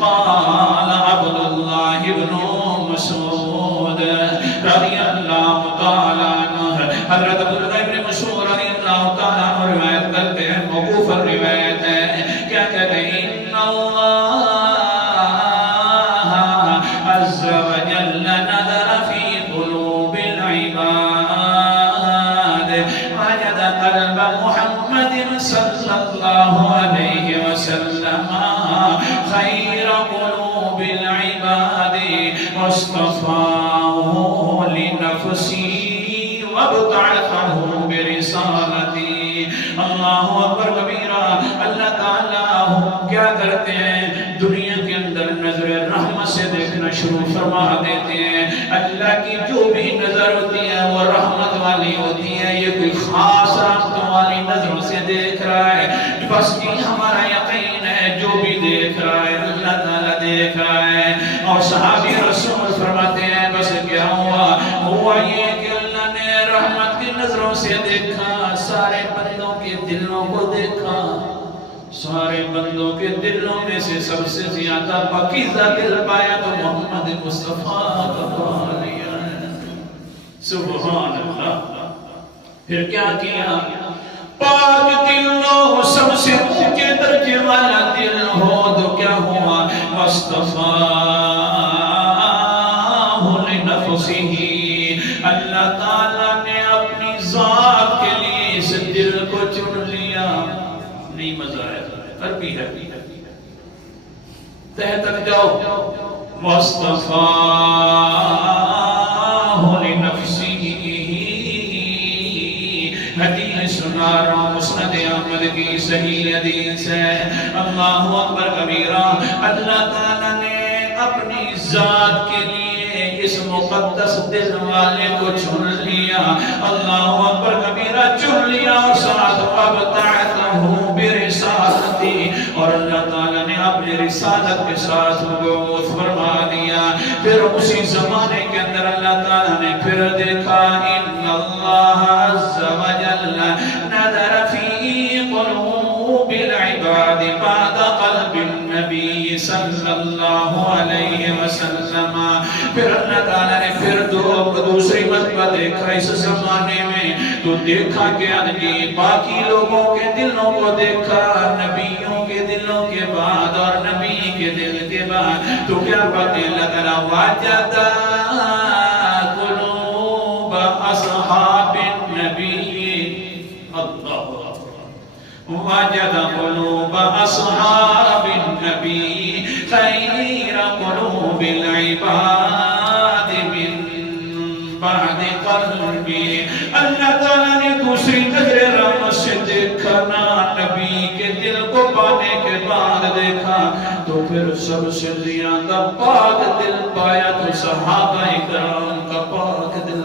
قال عبد الله بن مسعود رضی اللہ تعالیٰ عنہ، حضرت عبداللہ بن مسعود رضی اللہ تعالیٰ عنہ روایت کرتے ہیں، موقوف روایت ہے، کیا کہتے ہیں؟ ان اللہ عز وجل نظر فی قلوب العباد وجد قلب محمد صلی اللہ علیہ وسلم خیر قلوب العباد واصطفاه لنفسه وابتعثه برسالته۔ اللہ اکبر کبیرہ۔ اللہ تعالیٰ کیا کرتے ہیں؟ دنیا کے اندر نظر رحمت سے دیکھنا شروع فرما دیتے ہیں۔ اللہ کی جو بھی نظر ہوتی ہے وہ رحمت والی ہوتی ہے، یہ کوئی خاص رحمت والی نظروں سے دیکھ رہا ہے۔ بس یہ ہمارا یقین ہے، جو بھی دیکھ رہا ہے اللہ تعالیٰ دیکھ رہا ہے۔ اور صحابی رسول فرماتے ہیں بس کیا ہوا؟ ہوا یہ کہ اللہ نے رحمت کی نظروں سے دیکھا، سارے بندوں کے دلوں کو دیکھا، سارے بندوں کے دلوں میں سے سب سے زیادہ پاکیزہ دل پایا تو محمد مصطفیٰ کا پا لیا ہے۔ سبحان اللہ۔ پھر کیا کیا؟ پاک دلوں سب سے اونچے درجے والا دل ہو تو کیا ہوا؟ واصطفاہ لنفسہ، اللہ تعالیٰ نے اپنی ذات کے لیے اس دل کو چن لیا۔ نہیں مزہ ہے، عربی ہے، تہ تک جاؤ۔ واصطفاہ لنفسہ، حدیث سنا رہا ہوں، مسند احمد کی صحیح حدیث ہے۔ اللہ اکبر کبیرہ۔ اللہ تعالیٰ نے اپنی ذات کے لیے اس مقدس دل والے کو چن لیا۔ اللہ اکبر کبیرہ، چن لیا اور ساتھ وابتعثہ برسالتی، اور اللہ تعالیٰ نے اپنی رسالت کے ساتھ مبعوث فرما دیا۔ پھر اسی زمانے کے اندر اللہ تعالیٰ نے پھر دیکھا ان اللہ عز وجل نظر فی قلوب العباد بعد قلب النبی صلی اللہ علیہ وسلم۔ پھر اللہ تعالیٰ نے پھر دوسری مرتبہ دیکھا اس زمانے میں، تو دیکھا کہ باقی لوگوں کے دلوں کو دیکھا، نبیوں کے دلوں کے بعد اور نبی کے دل کے بعد، تو کیا باتیں لگ رہا؟ وجد قلوب اصحاب النبی، اللہ وجد قلوب اصحاب النبی خیر قلوب العباد من بعد قلبی۔ اللہ تعالیٰ نے دوسری نظر رحمت سے دیکھا نا، نبی کے دل کو پانے کے بعد دیکھا تو پھر سب سے زیادہ پاک دل پایا تو صحابہ کرام کا پاک دل